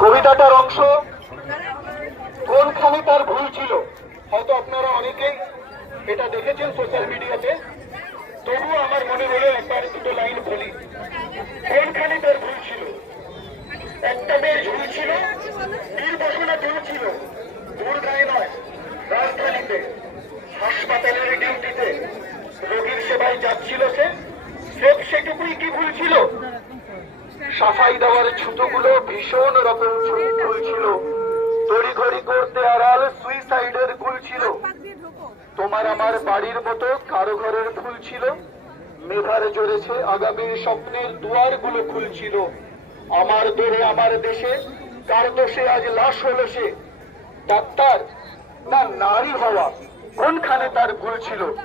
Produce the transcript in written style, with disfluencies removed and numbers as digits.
কবিতাটার অংশ কোনখানে তার ভুল ছিল, হয়তো আপনারা অনেকেই এটা দেখেছেন সোশ্যাল মিডিয়াতে, তবুও আমার মনে হলো একবার দুটো লাইন বলি। কোনখানে তার ভুল ছিল? একটা মেয়ে ঝুলছিল, নির্বাসনা চলছিল, দূর গায়ে নয়, রাজধানীতে হাসপাতালের ডিউটিতে রোগীর সেবায় যাচ্ছিল সে, সেটুকুই কি ভুল ছিল? সাফাই দেওয়ার ছুতোগুলো ভীষণ রকম ভুল ছিল, তড়িঘড়ি করতে আড়াল সুইসাইডের ভুল ছিল। তোমার আমার বাড়ির মতো কারো ঘরের ভুল ছিল, মেধার জোরেছে আগামীর স্বপ্নের দুয়ারগুলো খুলছিল। আমার দোরে আমার দেশে কার দোষে আজ লাশ হলো সে? ডাক্তার না নারী হওয়া, কোনখানে তার ভুল ছিল?